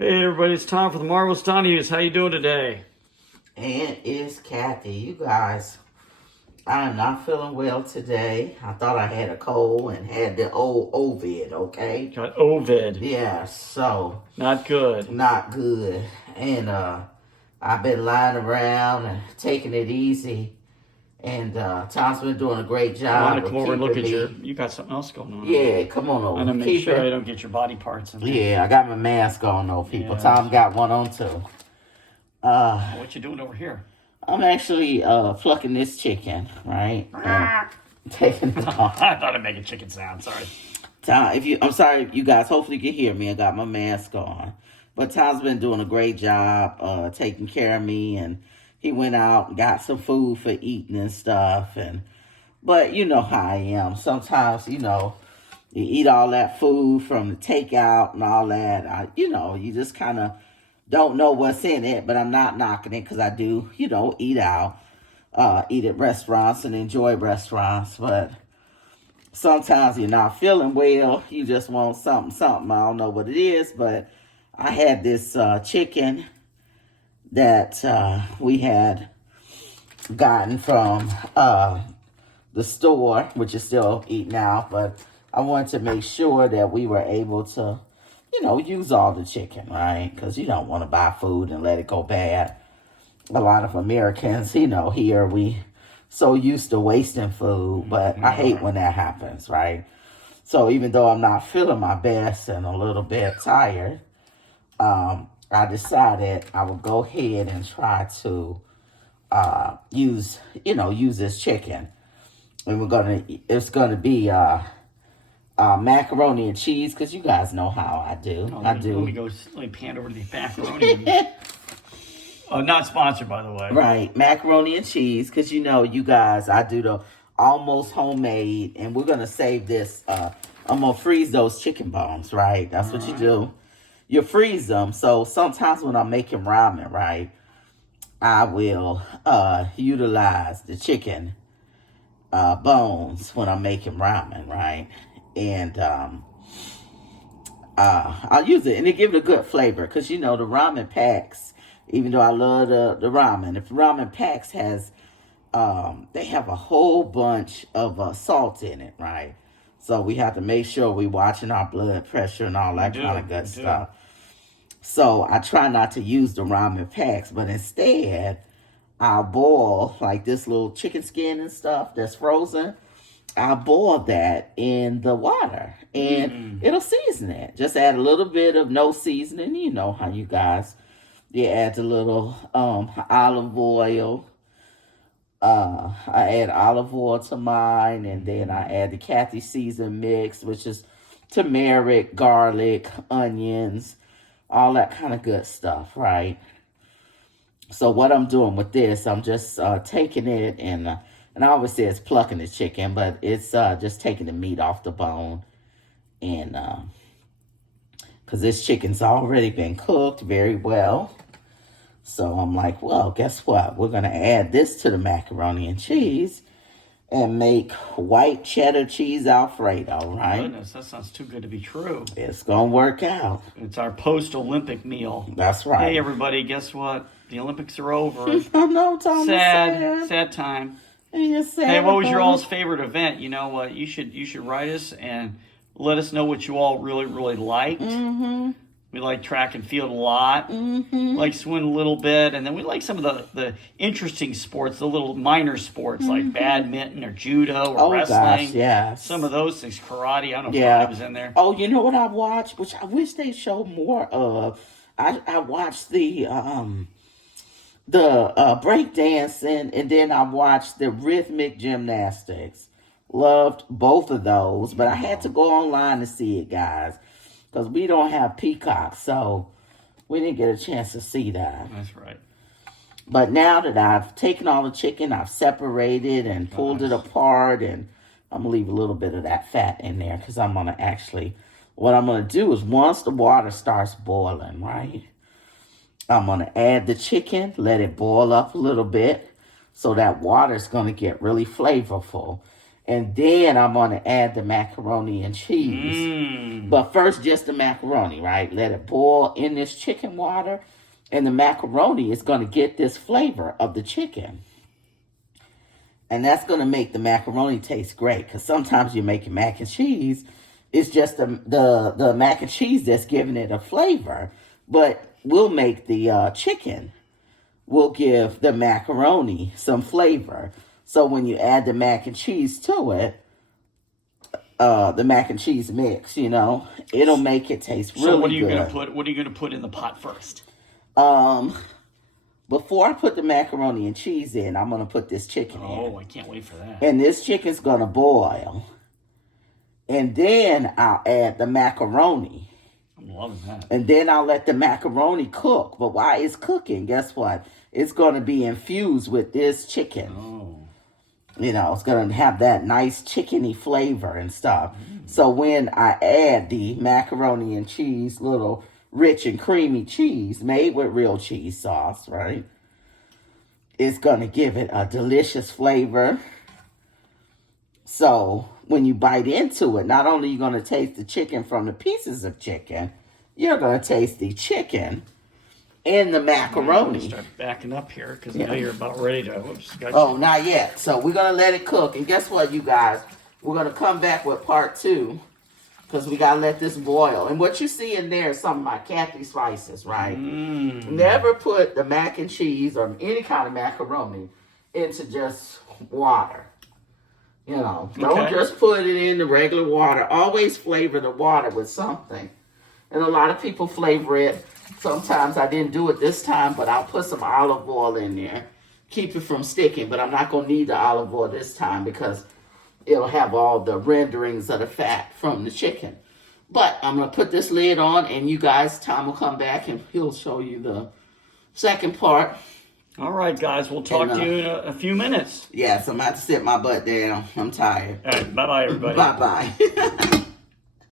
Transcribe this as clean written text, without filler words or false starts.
Hey everybody, it's Tom for the Marvelous Donahues. How you doing today? And it's Kathy. You guys, I am not feeling well today. I thought I had a cold and had the old Ovid, okay? Got Ovid. Yeah, so Not good. not good. And I've been lying around and taking it easy. And Tom's been doing a great I job want to of come over and look at keeping me. you got something else going on. Yeah, come on I over. want to make Keep sure it. I don't get your body parts in there. Yeah, I got my mask on though, people. Yeah. Tom got one on too. What you doing over here? I'm actually plucking this chicken, right? And taking it off. I thought I'd make a chicken sound. Sorry. Tom, I'm sorry, you guys. Hopefully, you can hear me. I got my mask on, but Tom's been doing a great job taking care of me, and he went out and got some food for eating and stuff. But you know how I am. Sometimes, you eat all that food from the takeout and all that. You just kind of don't know what's in it. But I'm not knocking it because I do, eat out, eat at restaurants and enjoy restaurants, but sometimes you're not feeling well. You just want something. I don't know what it is, but I had this chicken that we had gotten from the store, which is still eating out, but I wanted to make sure that we were able to, use all the chicken, right? Because you don't want to buy food and let it go bad. A lot of Americans, here we so used to wasting food, but I hate when that happens, right? So even though I'm not feeling my best and a little bit tired, I decided I would go ahead and try to use this chicken. And it's gonna be macaroni and cheese, because you guys know how I do. Let me pan over to the macaroni. Not sponsored, by the way. Right, macaroni and cheese, because you guys, I do the almost homemade, and we're going to save this. I'm going to freeze those chicken bones, right? That's what you do. You freeze them, so sometimes when I'm making ramen, right, I will utilize the chicken bones when I'm making ramen, right? And I'll use it, and it gives it a good flavor, because, the ramen packs, even though I love the ramen, if ramen packs has, they have a whole bunch of salt in it, right? So we have to make sure we're watching our blood pressure and all that kind of good stuff. So I try not to use the ramen packs, but instead, I'll boil like this little chicken skin and stuff that's frozen. I'll boil that in the water, and it'll season it. Just add a little bit of no seasoning. You know how you guys... You add a little olive oil. I add olive oil to mine, and then I add the Kathy season mix, which is turmeric, garlic, onions, all that kind of good stuff, right? So what I'm doing with this, I'm just taking it, and I always say it's plucking the chicken, but it's just taking the meat off the bone, and because this chicken's already been cooked very well. So I'm like, well, guess what? We're going to add this to the macaroni and cheese and make white cheddar cheese Alfredo, right? Goodness, that sounds too good to be true. It's going to work out. It's our post-Olympic meal. That's right. Hey, everybody, guess what? The Olympics are over. I know, Tom. Sad time. Sad. Hey, what was your all's favorite event? You know what? You should write us and let us know what you all really, really liked. Mm-hmm. We like track and field a lot. Mm-hmm. Like swimming a little bit. And then we like some of the interesting sports, the little minor sports like badminton or judo or wrestling. Gosh, yes. Some of those things, karate. I don't know if karate was in there. Oh, you know what I watched, which I wish they showed more of? I watched the break dancing, and then I watched the rhythmic gymnastics. Loved both of those, but I had to go online to see it, guys. Because we don't have Peacock, so we didn't get a chance to see that. That's right. But now that I've taken all the chicken, I've separated and pulled it apart, and I'm going to leave a little bit of that fat in there, because I'm going to actually... What I'm going to do is once the water starts boiling, right, I'm going to add the chicken, let it boil up a little bit, so that water's going to get really flavorful. And then I'm going to add the macaroni and cheese. But first, just the macaroni, right? Let it boil in this chicken water. And the macaroni is going to get this flavor of the chicken. And that's going to make the macaroni taste great. Because sometimes you're making mac and cheese. It's just the mac and cheese that's giving it a flavor. But we'll make the chicken. We'll give the macaroni some flavor. So when you add the mac and cheese to it, the mac and cheese mix, it'll make it taste really good. So what are you gonna put in the pot first? Before I put the macaroni and cheese in, I'm gonna put this chicken in. Oh, I can't wait for that. And this chicken's gonna boil. And then I'll add the macaroni. I'm loving that. And then I'll let the macaroni cook. But while it's cooking, guess what? It's gonna be infused with this chicken. Oh. It's going to have that nice chickeny flavor and stuff. So when I add the macaroni and cheese, little rich and creamy cheese made with real cheese sauce, right? It's going to give it a delicious flavor. So when you bite into it, not only are you going to taste the chicken from the pieces of chicken, you're going to taste the chicken and the macaroni. Start backing up here because I know you're about ready to. Oh, not yet. So we're going to let it cook. And guess what, you guys? We're going to come back with part 2 because we got to let this boil. And what you see in there is some of my Kathy spices, right? Never put the mac and cheese or any kind of macaroni into just water. Don't just put it in the regular water. Always flavor the water with something. And a lot of people flavor it. Sometimes I didn't do it this time, but I'll put some olive oil in there. Keep it from sticking, but I'm not going to need the olive oil this time because it'll have all the renderings of the fat from the chicken. But I'm going to put this lid on, and you guys, Tom will come back, and he'll show you the second part. All right, guys. We'll talk to you in a few minutes. Yes, I'm about to sit my butt down. I'm tired. All right, bye-bye, everybody. Bye-bye.